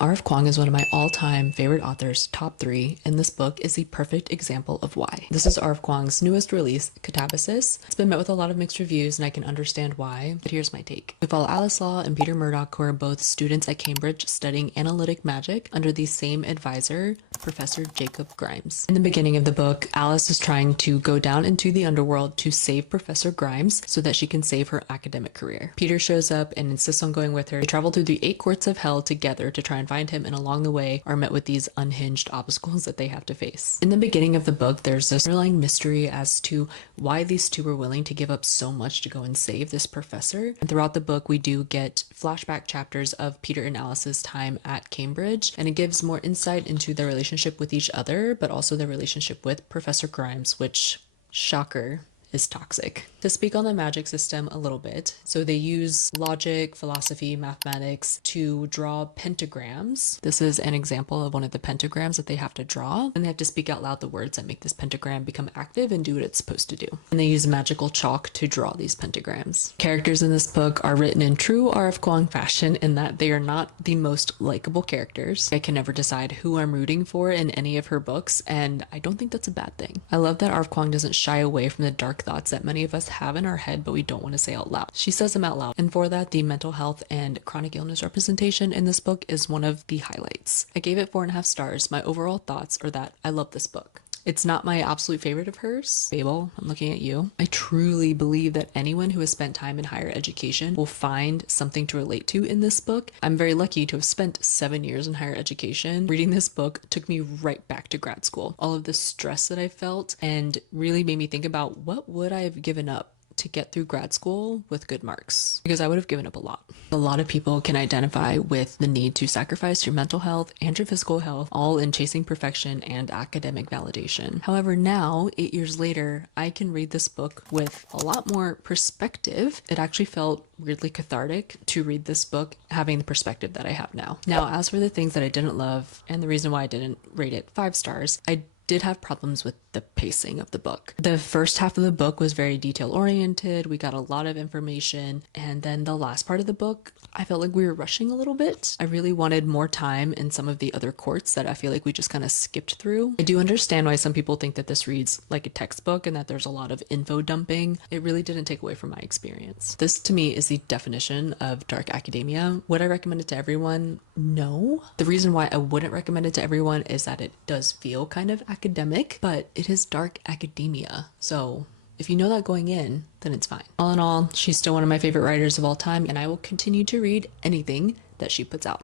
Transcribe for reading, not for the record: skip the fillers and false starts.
RF Kuang is one of my all-time favorite authors, top 3, and this book is the perfect example of why. This is RF Kuang's newest release, Katabasis. It's been met with a lot of mixed reviews and I can understand why, but here's my take. We follow Alice Law and Peter Murdoch, who are both students at Cambridge studying analytic magic under the same advisor, Professor Jacob Grimes. In the beginning of the book, Alice is trying to go down into the underworld to save Professor Grimes so that she can save her academic career. Peter shows up and insists on going with her. They travel through the 8 courts of hell together to try and find him, and along the way are met with these unhinged obstacles that they have to face. In the beginning of the book, there's this underlying mystery as to why these two were willing to give up so much to go and save this professor. And throughout the book, we do get flashback chapters of Peter and Alice's time at Cambridge, and it gives more insight into their relationship with each other, but also their relationship with Professor Grimes, which, shocker, is toxic. To speak on the magic system a little bit, so they use logic, philosophy, mathematics to draw pentagrams. This is an example of one of the pentagrams that they have to draw, and they have to speak out loud the words that make this pentagram become active and do what it's supposed to do. And they use magical chalk to draw these pentagrams. Characters in this book are written in true RF Kuang fashion in that they are not the most likable characters. I can never decide who I'm rooting for in any of her books, and I don't think that's a bad thing. I love that RF Kuang doesn't shy away from the dark thoughts that many of us have in our head but we don't want to say out loud. She says them out loud, and for that, the mental health and chronic illness representation in this book is one of the highlights. I gave it 4.5 stars. My overall thoughts are that I love this book. It's not my absolute favorite of hers. Babel, I'm looking at you. I truly believe that anyone who has spent time in higher education will find something to relate to in this book. I'm very lucky to have spent 7 years in higher education. Reading this book took me right back to grad school. All of the stress that I felt and really made me think about what would I have given up to get through grad school with good marks, because I would have given up a lot. A lot of people can identify with the need to sacrifice your mental health and your physical health, all in chasing perfection and academic validation. However, now, 8 years later, I can read this book with a lot more perspective. It actually felt weirdly cathartic to read this book having the perspective that I have now. Now, as for the things that I didn't love and the reason why I didn't rate it 5 stars, I did have problems with the pacing of the book. The first half of the book was very detail oriented. We got a lot of information. And then the last part of the book, I felt like we were rushing a little bit. I really wanted more time in some of the other courts that I feel like we just kind of skipped through. I do understand why some people think that this reads like a textbook and that there's a lot of info dumping. It really didn't take away from my experience. This to me is the definition of dark academia. Would I recommend it to everyone? No. The reason why I wouldn't recommend it to everyone is that it does feel kind of academic, but it is dark academia. So if you know that going in, then it's fine. All in all, she's still one of my favorite writers of all time, and I will continue to read anything that she puts out.